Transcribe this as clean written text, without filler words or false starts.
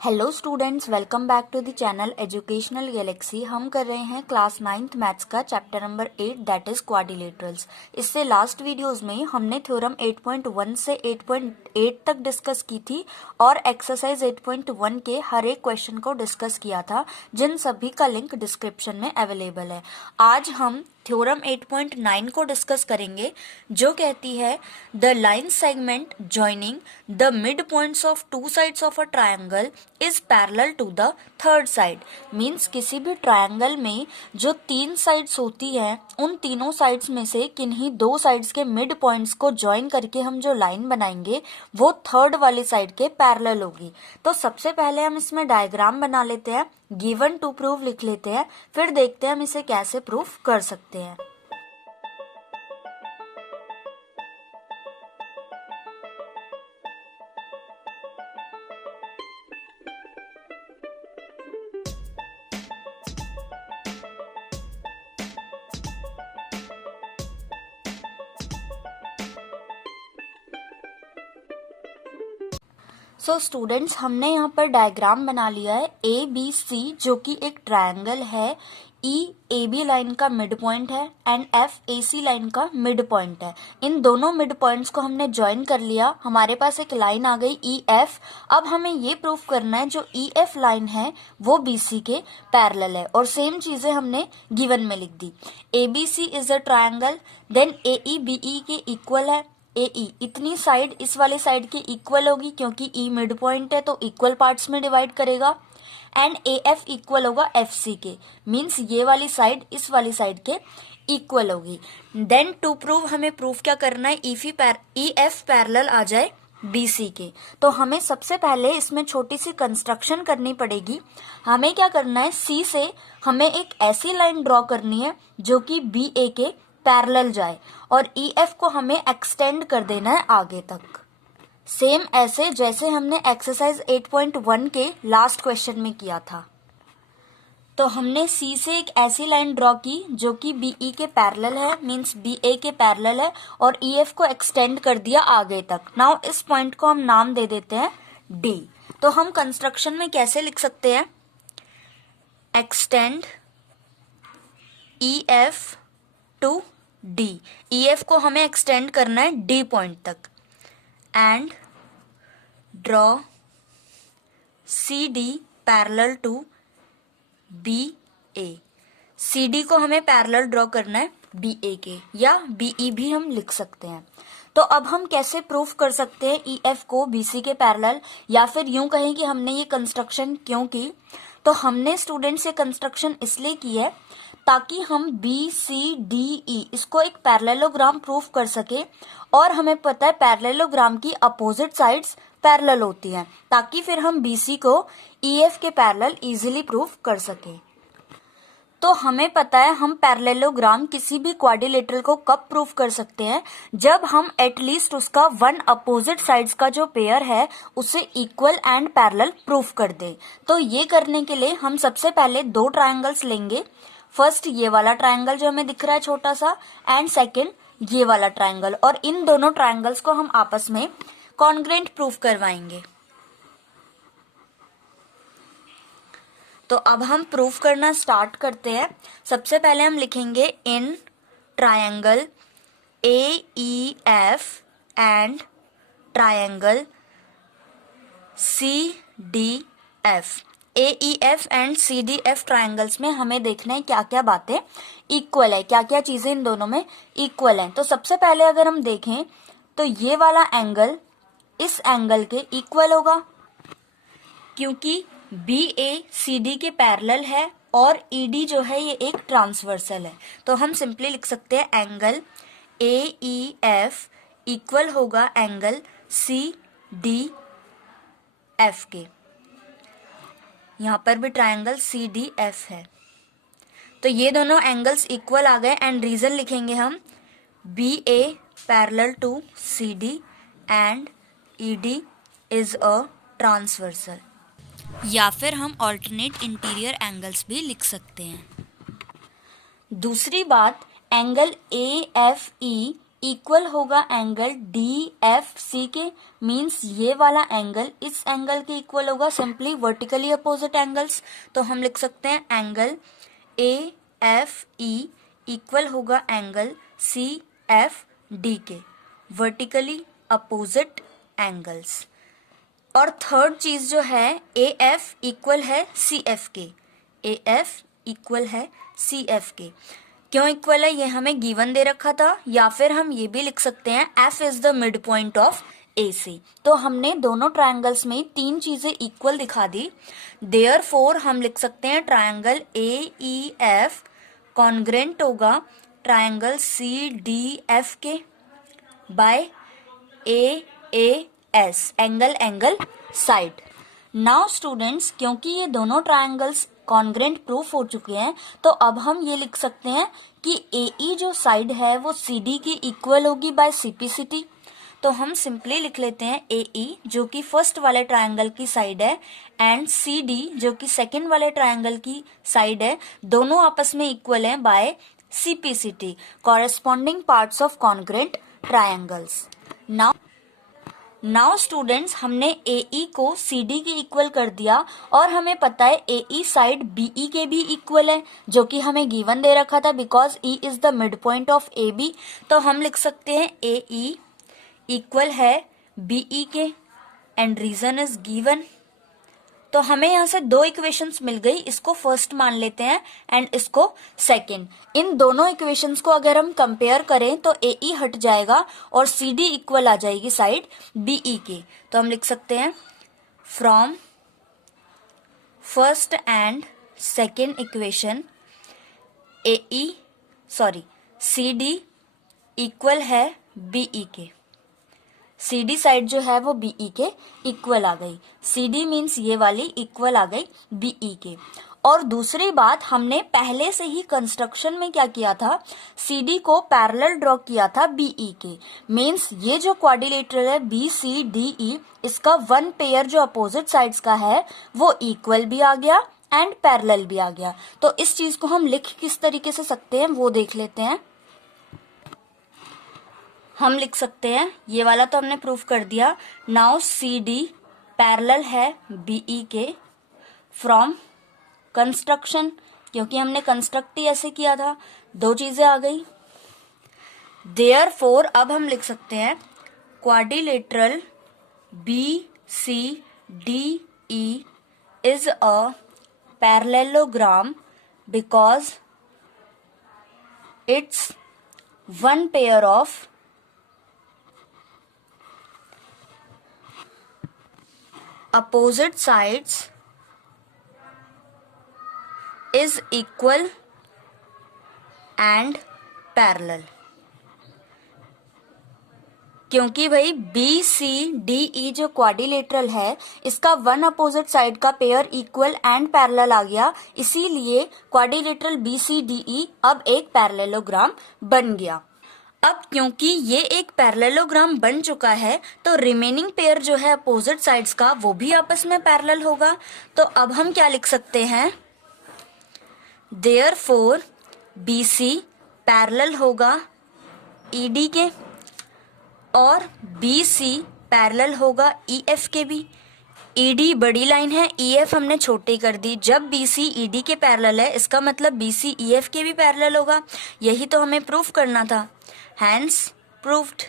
Hello students, welcome back to the channel Educational Galaxy. हम कर रहे हैं क्लास 9th मैथ्स का chapter number 8 that is quadrilaterals. इससे लास्ट वीडियोस में हमने थ्योरम 8.1 से 8.8 तक डिस्कस की थी और एक्सरसाइज 8.1 के हर एक क्वेश्चन को डिस्कस किया था, जिन सभी का लिंक डिस्क्रिप्शन में अवेलेबल है। आज हम थ्योरम 8.9 को डिस्कस करेंगे, जो कहती है the line segment joining the mid points of two sides of a triangle is parallel to the third side. Means किसी भी ट्रायंगल में जो तीन साइड्स होती है, उन तीनों साइड्स में से किन्हीं दो साइड्स के मिड पॉइंट्स को ज्वाइन करके हम जो लाइन बनाएंगे वो थर्ड वाली साइड के पैरेलल होगी। तो सबसे पहले हम इसमें डायग्राम बना लेते हैं, गिवन टू प्रूव लिख लेते हैं, फिर देखते हैं हम इसे कैसे प्रूफ कर सकते हैं। सो स्टूडेंट्स, हमने यहाँ पर डायग्राम बना लिया है ए बी सी, जो कि एक ट्रायंगल है। ई ए बी लाइन का मिड पॉइंट है and F A C line का मिड पॉइंट है। इन दोनों मिड पॉइंट्स को हमने ज्वाइन कर लिया, हमारे पास एक लाइन आ गई ई एफ। अब हमें ये प्रूफ करना है जो ई एफ लाइन है वो बी सी के पैरेलल है, और सेम चीजें हमने गिवन में लिख दी। A B C is a triangle, then A E B E के इक्वल है। ए ई इतनी साइड इस वाली साइड की इक्वल होगी, क्योंकि ई मिड पॉइंट है तो इक्वल पार्ट्स में डिवाइड करेगा। एंड ए एफ इक्वल होगा एफ सी के, मीन्स ये वाली साइड इस वाली साइड के इक्वल होगी। देन टू प्रूव हमें प्रूफ क्या करना है, ई एफ पैरेलल आ जाए बी सी के। तो हमें सबसे पहले इसमें छोटी सी कंस्ट्रक्शन करनी पड़ेगी। हमें क्या करना है, सी से हमें एक ऐसी लाइन ड्रॉ करनी है जो कि बी ए के पैरेलल जाए, और ई एफ को हमें एक्सटेंड कर देना है आगे तक, सेम ऐसे जैसे हमने एक्सरसाइज 8.1 के लास्ट क्वेश्चन में किया था। तो हमने सी से एक ऐसी लाइन ड्रॉ की जो कि बी ई के पैरेलल है, मींस बी ए के पैरेलल है, और ई एफ को एक्सटेंड कर दिया आगे तक। नाउ इस पॉइंट को हम नाम दे देते हैं डी। तो हम कंस्ट्रक्शन में कैसे लिख सकते हैं, extend E F to D. E F को हमें एक्सटेंड करना है डी पॉइंट तक, and draw C D parallel to B A. C D को हमें पैरेलल ड्रॉ करना है बी ए के, या बी ई भी हम लिख सकते हैं। तो अब हम कैसे प्रूफ कर सकते हैं ई एफ को बी सी के पैरेलल, या फिर यूं कहें कि हमने ये कंस्ट्रक्शन क्यों की। तो हमने स्टूडेंट्स ये कंस्ट्रक्शन इसलिए की है ताकि हम बी सी डी ई इसको एक पैरेललोग्राम प्रूफ कर सके, और हमें पता है पैरेललोग्राम की अपोजिट साइड्स पैरेलल होती हैं, ताकि फिर हम बी सी को ई एफ के पैरेलल इजीली प्रूफ कर सके। तो हमें पता है हम पैरेललोग्राम किसी भी क्वाड्रिलेटरल को कब प्रूफ कर सकते हैं, जब हम एटलीस्ट उसका वन अपोजिट साइड्स का जो पेयर है उसे इक्वल एंड पैरेलल प्रूफ कर दे। तो ये करने के लिए हम सबसे पहले दो ट्रायंगल्स लेंगे। फर्स्ट ये वाला ट्रायंगल जो हमें दिख रहा है छोटा सा, एंड सेकंड ये वाला ट्रायंगल, और इन दोनों ट्रायंगल्स को हम आपस में कॉन्ग्रुएंट प्रूफ करवाएंगे। तो अब हम प्रूफ करना स्टार्ट करते हैं। सबसे पहले हम लिखेंगे in triangle A E F and triangle C D F. A E F and C D F triangles में हमें देखना है क्या क्या बातें इक्वल है, क्या क्या चीजें इन दोनों में इक्वल हैं। तो सबसे पहले अगर हम देखें तो ये वाला एंगल इस एंगल के इक्वल होगा, क्योंकि बी ए सी डी के पैरेलल है, और ई डी जो है ये एक ट्रांसवर्सल है। तो हम सिंपली लिख सकते हैं angle A E F equal होगा एंगल सी डी एफ के। यहाँ पर भी ट्रायंगल सी डी एफ है, तो ये दोनों एंगल्स इक्वल आ गए। एंड रीजन लिखेंगे हम B A parallel to C D and E D is a transversal, या फिर हम ऑल्टरनेट इंटीरियर एंगल्स भी लिख सकते हैं। दूसरी बात, angle A F E equal होगा एंगल DFC के, मीन्स ये वाला एंगल इस एंगल के इक्वल होगा, सिंपली वर्टिकली अपोजिट एंगल्स। तो हम लिख सकते हैं एंगल AFE इक्वल होगा एंगल CFD के, वर्टिकली अपोजिट एंगल्स। और थर्ड चीज जो है AF इक्वल है CF के, AF इक्वल है CF के। क्यों इक्वल है ये हमें गिवन दे रखा था, या फिर हम ये भी लिख सकते हैं F is the mid point of AC। तो हमने दोनों ट्रायंगल्स में तीन चीजें इक्वल दिखा दी, देयरफॉर हम लिख सकते हैं ट्रायंगल AEF कॉन्ग्रेंट होगा ट्रायंगल CDF के by AAS, angle side. Now students, क्योंकि ये दोनों ट्रायंगल्स कॉन्ग्रेंट प्रूफ हो चुके हैं, तो अब हम ये लिख सकते हैं कि AE जो साइड है वो CD की इक्वल होगी बाय CPCT। तो हम सिंपली लिख लेते हैं AE जो कि फर्स्ट वाले ट्रायंगल की साइड है एंड CD जो कि सेकंड वाले ट्रायंगल की साइड है, दोनों आपस में इक्वल हैं by CPCT, corresponding parts of congruent triangles. Now students, हमने AE को CD की इक्वल कर दिया और हमें पता है AE साइड BE के भी इक्वल है, जो कि हमें गिवन दे रखा था because E is the mid point of AB। तो हम लिख सकते हैं AE इक्वल है BE के एंड रीजन इज गिवन। तो हमें यहाँ से दो इक्वेशंस मिल गई, इसको फर्स्ट मान लेते हैं एंड इसको सेकंड। इन दोनों इक्वेशंस को अगर हम कंपेयर करें तो AE हट जाएगा और CD इक्वल आ जाएगी साइड BE के। तो हम लिख सकते हैं from first and second equation CD equal है BE के, CD साइड जो है वो BE के इक्वल आ गई, CD मीन्स ये वाली इक्वल आ गई BE के। और दूसरी बात, हमने पहले से ही कंस्ट्रक्शन में क्या किया था, CD को पैरेलल ड्रॉ किया था BE के, मीन्स ये जो क्वाड्रिलेटरल है BCDE, इसका वन पेयर जो अपोजिट साइड्स का है वो इक्वल भी आ गया एंड पैरेलल भी आ गया। तो इस चीज को हम लिख किस तरीके से सकते हैं वो देख लेते हैं। हम लिख सकते हैं, ये वाला तो हमने प्रूफ कर दिया। नाउ CD पैरेलल है BE के फ्रॉम कंस्ट्रक्शन, क्योंकि हमने कंस्ट्रक्ट ही ऐसे किया था, दो चीजें आ गई। देयरफॉर अब हम लिख सकते हैं quadrilateral BCDE is a parallelogram because it's one pair of opposite sides is equal and parallel। क्योंकि भाई BCDE जो क्वाड्रिलेटरल है इसका वन अपोजिट साइड का पेयर इक्वल एंड पैरेलल आ गया, इसीलिए क्वाड्रिलेटरल BCDE अब एक पैरेललोग्राम बन गया। अब क्योंकि ये एक पैरेललोग्राम बन चुका है तो रिमेनिंग पेयर जो है अपोजिट साइड्स का वो भी आपस में पैरेलल होगा। तो अब हम क्या लिख सकते हैं, देयरफॉर BC पैरेलल होगा ED के और BC पैरेलल होगा EF के भी। ED बड़ी लाइन है, EF हमने छोटी कर दी। जब BC ED के पैरेलल है इसका मतलब BC EF के भी पैरेलल होगा, यही तो हमें प्रूफ करना था। Hence proved।